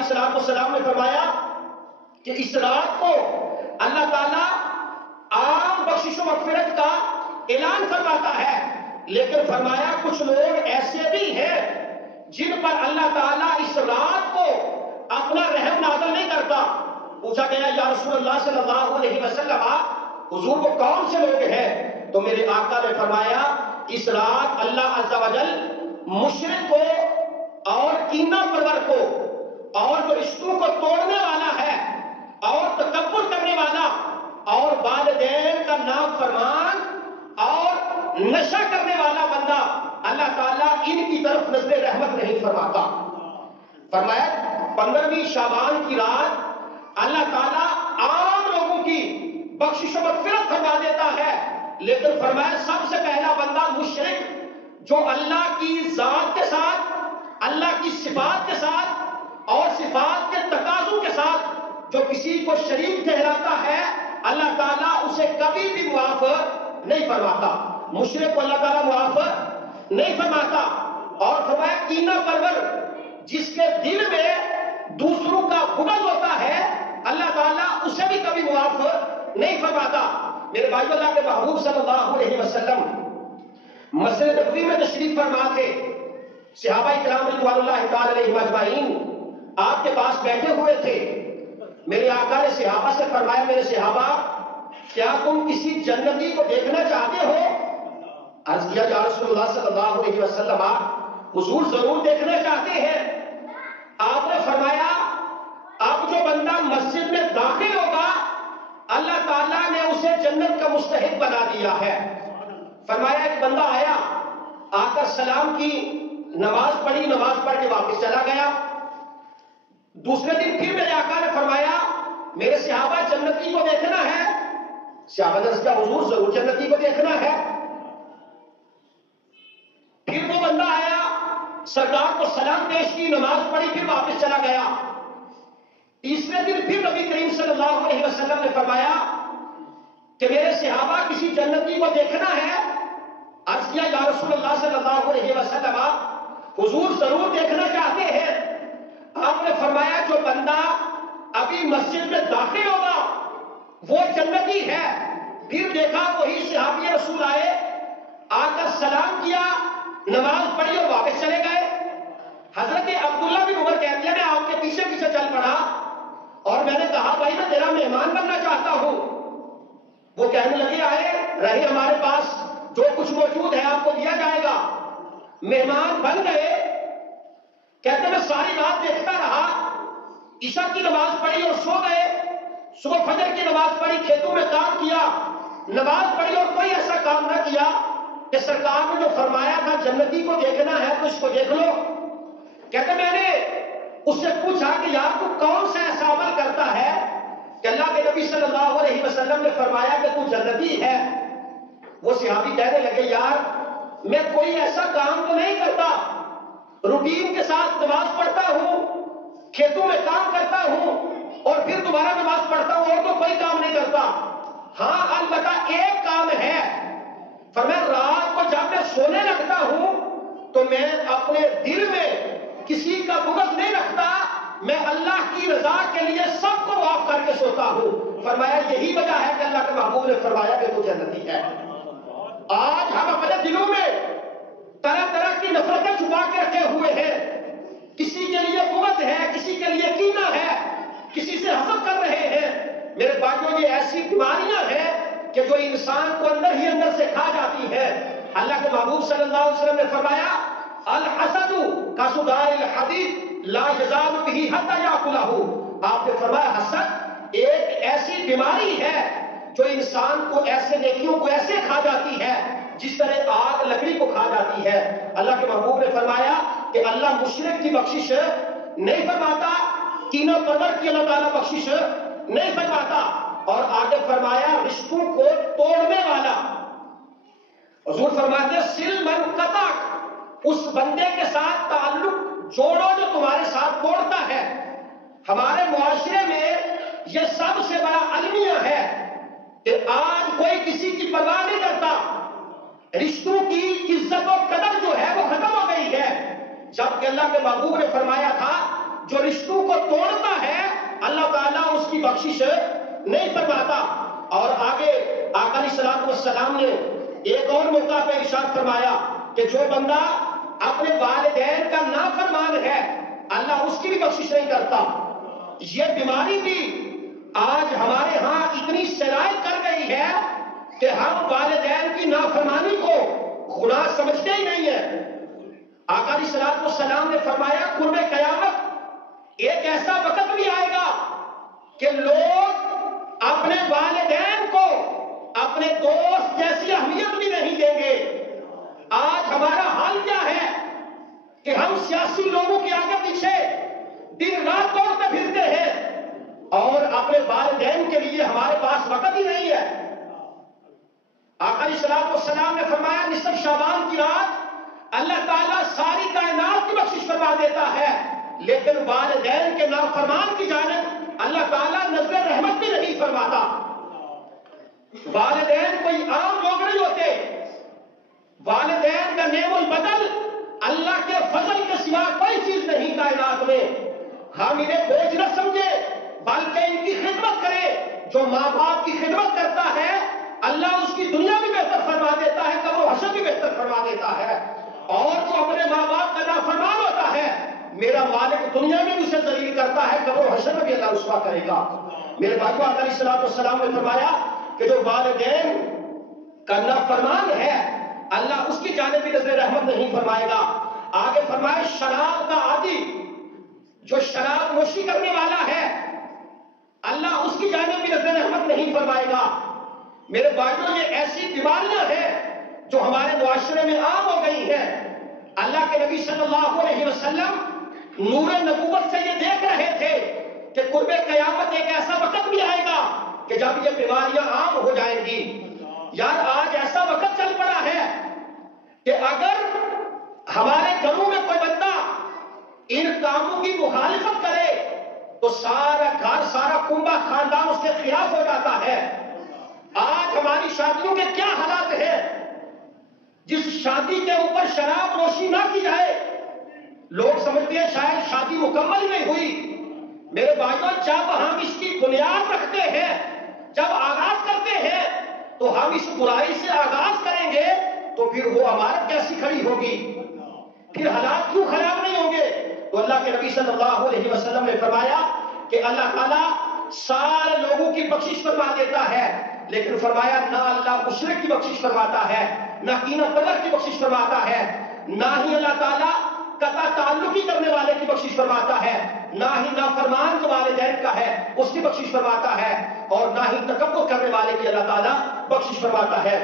علیہ السلام نے فرمایا کہ اس رات کو اللہ تعالیٰ عام بخشش و مغفرت کا اعلان فرماتا ہے، لیکن فرمایا کچھ لوگ ایسے بھی ہیں جن پر اللہ تعالیٰ اس رات کو اپنا رحم نازل نہیں کرتا۔ پوچھا گیا یا رسول اللہ صلی اللہ علیہ وسلم حضور وہ کون سے لوگ ہیں؟ تو میرے آقا نے فرمایا اس رات اللہ عز و جل مشرک کو اور کینہ پرور کو اور جو رشتوں کو توڑنے والا ہے اور تکبر کرنے والا اور والدین کا نافرمان اور نشہ کرنے والا بندہ اللہ تعالیٰ ان کی طرف نظر رحمت نہیں فرماتا۔ فرمایا 15ویں شعبان کی رات اللہ تعالیٰ عام لوگوں کی بخشش و مغفرت فرما دیتا ہے، لیکن فرمایا سب سے پہلا بندہ مشرک جو اللہ کی ذات کے ساتھ، اللہ کی صفات کے ساتھ اور صفات کے تقاضوں کے ساتھ جو کسی کو شریک کہلاتا ہے اللہ تعالیٰ اسے کبھی بھی معاف نہیں فرماتا۔ مشرک کو اللہ تعالیٰ معاف نہیں فرماتا۔ اور فرمایا کینہ پرور جس کے دل میں دوسروں کا بغض ہوتا ہے اللہ تعالیٰ اسے بھی کبھی معاف نہیں فرماتا۔ میرے بھائیو، اللہ کے محبوب صلی اللہ علیہ وسلم مسجد نبوی میں تشریف فرما تھے، صحابہ کرام رضوان اللہ تعالی علیہم اجمعین آپ کے پاس بیٹھے ہوئے تھے۔ میرے آقا نے صحابہ سے فرمایا میرے صحابہ کیا تم کسی جنتی کو دیکھنا چاہتے ہو؟ عرض کیا یا رسول اللہ صلی اللہ علیہ وسلم حضور ضرور دیکھنا چاہتے ہیں۔ آپ نے فرمایا اب جو بندہ مسجد میں داخل ہوگا اللہ تعالیٰ نے اسے جنت کا مستحق بنا دیا ہے۔ فرمایا ایک بندہ آیا آ کر سلام کی، نماز پڑھی، نماز پڑھ کے واپس چلا گیا۔ دوسرے دن پھر میرے آقا نے فرمایا میرے صحابہ جنتی کو دیکھنا ہے۔ صحابہ نے کہا حضور ضرور جنتی کو دیکھنا ہے۔ پھر وہ بندہ آیا، سرکار کو سلام پیش کی، نماز پڑھی، پھر واپس چلا گیا۔ تیسرے دن پھر نبی کریم صلی اللہ علیہ وسلم نے فرمایا کہ میرے صحابہ کسی جنتی کو دیکھنا ہے۔ عرض کیا یا رسول اللہ صلی اللہ علیہ وسلم حضور ضرور دیکھنا چاہتے ہیں۔ آپ نے فرمایا جو بندہ ابھی مسجد میں داخل ہوگا وہ جنتی ہے۔ پھر دیکھا وہی صحابی رسول آئے، آ کر سلام کیا، نماز پڑھی اور واپس چلے گئے۔ حضرت عبداللہ بن عمر کہتے ہیں میں آپ کے پیچھے پیچھے چل پڑا اور میں نے کہا بھائی میں تیرا مہمان بننا چاہتا ہوں۔ وہ کہنے لگے آئے رہے ہمارے پاس جو کچھ موجود ہے آپ کو دیا جائے گا۔ مہمان بن گئے، کہتے میں ساری رات دیکھتا رہا، عشاء کی نماز پڑھی اور سو گئے، صبح فجر کی نماز پڑھی، کھیتوں میں کام کیا، نماز پڑھی اور کوئی ایسا کام نہ کیا کہ سرکار نے جو فرمایا تھا جنتی کو دیکھنا ہے تو اس کو دیکھ لو۔ کہتے میں نے اس سے پوچھا کہ یار تو کون سا ایسا عمل کرتا ہے کہ اللہ کے نبی صلی اللہ علیہ وسلم نے فرمایا کہ تو جنتی ہے؟ وہ صحابی کہنے لگے یار میں کوئی ایسا کام تو نہیں کرتا، روٹین کے ساتھ نماز پڑھتا ہوں، کھیتوں میں کام کرتا ہوں اور پھر دوبارہ نماز پڑھتا ہوں، اور تو کوئی کام نہیں کرتا۔ ہاں البتہ ایک کام ہے، فرمایا رات کو جب میں سونے لگتا ہوں تو میں اپنے دل میں کسی کا بغض نہیں رکھتا، میں اللہ کی رضا کے لیے سب کو معاف کر کے سوتا ہوں۔ فرمایا یہی وجہ ہے کہ اللہ کے محبوب نے فرمایا کہ تو جنتی ہے۔ آج ہم اپنے دلوں میں طرح طرح کی نفرتیں چھپا کے رکھے ہوئے ہیں، کسی کے لیے بغض ہے، کسی کے لیے کینہ ہے، کسی سے حسد کر رہے ہیں۔ میرے بھائیوں یہ ایسی بیماریاں ہیں کہ جو انسان کو اندر ہی اندر سے کھا جاتی ہے۔ اللہ کے محبوب صلی اللہ علیہ وسلم نے فرمایا الحسد کصداع الحدید لا یزال به حتی یاکلہ۔ آپ نے فرمایا حسد ایک ایسی بیماری ہے جو انسان کو ایسے نیکیوں کو ایسے کھا جاتی ہے جس طرح آگ لکڑی کو کھا جاتی ہے۔ اللہ کے محبوب نے فرمایا کہ اللہ مشرک کی بخشش نہیں فرماتا، کینہ پرور کی اللہ تعالیٰ بخشش نہیں فرماتا۔ اور آگے فرمایا رشتوں کو توڑنے والا، حضور فرماتے ہیں سل من قطعک، اس بندے کے ساتھ تعلق جوڑو جو تمہارے ساتھ توڑتا ہے۔ ہمارے معاشرے میں یہ سب سے بڑا المیہ ہے کہ آج کوئی کسی کی پرواہ نہیں کرتا، رشتوں کی عزت و قدر جو ہے وہ ختم ہو گئی ہے، جبکہ اللہ کے محبوب نے فرمایا تھا جو رشتوں کو توڑتا ہے اللہ تعالیٰ اس کی بخشش نہیں فرماتا۔ اور آگے آقا علیہ الصلوۃ والسلام نے ایک اور موقع پہ ارشاد فرمایا کہ جو بندہ اپنے والدین کا نافرمان ہے اللہ اس کی بھی بخشش نہیں کرتا۔ یہ بیماری بھی آج ہمارے ہاں اتنی سرایت کر گئی ہے کہ ہم والدین کی نافرمانی کو گناہ سمجھتے ہی نہیں ہیں۔ آقا علیہ الصلوۃ والسلام نے فرمایا قرب قیامت ایک ایسا وقت بھی آئے گا کہ لوگ اپنے والدین کو اپنے دوست جیسی اہمیت بھی نہیں دیں گے۔ آج ہمارا حال کیا ہے کہ ہم سیاسی لوگوں کے آگے پیچھے دن رات دوڑتے پھرتے ہیں اور اپنے والدین کے لیے ہمارے پاس وقت ہی نہیں ہے۔ آقا علیہ الصلوۃ والسلام نے فرمایا نصف شعبان کی رات اللہ تعالیٰ ساری کائنات کی بخشش فرما دیتا ہے، لیکن والدین کے نافرمان کی جانب اللہ تعالیٰ نظر رحمت بھی نہیں فرماتا۔ والدین کوئی عام لوگ نہیں ہوتے، والدین کا نعم البدل اللہ کے فضل کے سوا کوئی چیز نہیں کائنات میں۔ ہم انہیں بوجھ نہ سمجھے بلکہ ان کی خدمت کرے۔ جو ماں باپ کی خدمت کرتا ہے اللہ اس کی دنیا بھی بہتر فرما دیتا ہے، قبر و حشر بھی بہتر فرما دیتا ہے۔ اور جو اپنے ماں باپ کا نافرمان ہوتا ہے میرا مالک دنیا میں بھی اسے ذلیل کرتا ہے، قبر و حشر میں بھی اللہ رسوا کرے گا۔ میرے بھائیو آقا علیہ الصلوۃ والسلام نے فرمایا کہ جو والدین کا نافرمان ہے اللہ اس کی جانب بھی نظر رحمت نہیں فرمائے گا۔ آگے فرمائے شراب کا عادی، جو شراب نوشی کرنے والا ہے اللہ اس کی جانب بھی نظر رحمت نہیں فرمائے گا۔ میرے بھائیو یہ ایسی بیماریاں ہیں جو ہمارے معاشرے میں عام ہو گئی ہیں۔ اللہ کے نبی صلی اللہ علیہ وسلم نور نبوت سے یہ دیکھ رہے تھے کہ قرب قیامت ایک ایسا وقت بھی آئے گا کہ جب یہ بیماریاں عام ہو جائیں گی۔ یار آج ایسا وقت چل پڑا ہے کہ اگر ہمارے گھروں میں کوئی بندہ ان کاموں کی مخالفت کرے تو سارا گھر سارا کنبہ خاندان اس کے خلاف ہو جاتا ہے۔ آج ہماری شادیوں کے کیا حالات ہیں؟ جس شادی کے اوپر شراب نوشی نہ کی جائے لوگ سمجھتے ہیں شاید شادی مکمل نہیں ہوئی۔ میرے بھائیوں جب ہم اس کی بنیاد رکھتے ہیں، جب آغاز کرتے ہیں تو ہم اس برائی سے آغاز کریں گے تو پھر وہ عمارت کیسی کھڑی ہوگی، پھر حالات کیوں خراب نہیں ہوں گے؟ تو اللہ کے نبی صلی اللہ علیہ وسلم نے فرمایا کہ اللہ تعالیٰ سارے لوگوں کی بخشش فرما دیتا ہے، لیکن فرمایا نہ اللہ مشرک کی بخشش فرماتا ہے، نہ کینہ پرور کی بخشش فرماتا ہے، نہ ہی اللہ تعالیٰ قطع تعلقی کرنے والے کی بخشش فرماتا ہے، نہ ہی نافرمان جو والدین کا ہے اس کی بخشش فرماتا ہے، اور نہ ہی تکبر کرنے والے کی اللہ تعالیٰ بخشش فرماتا ہے۔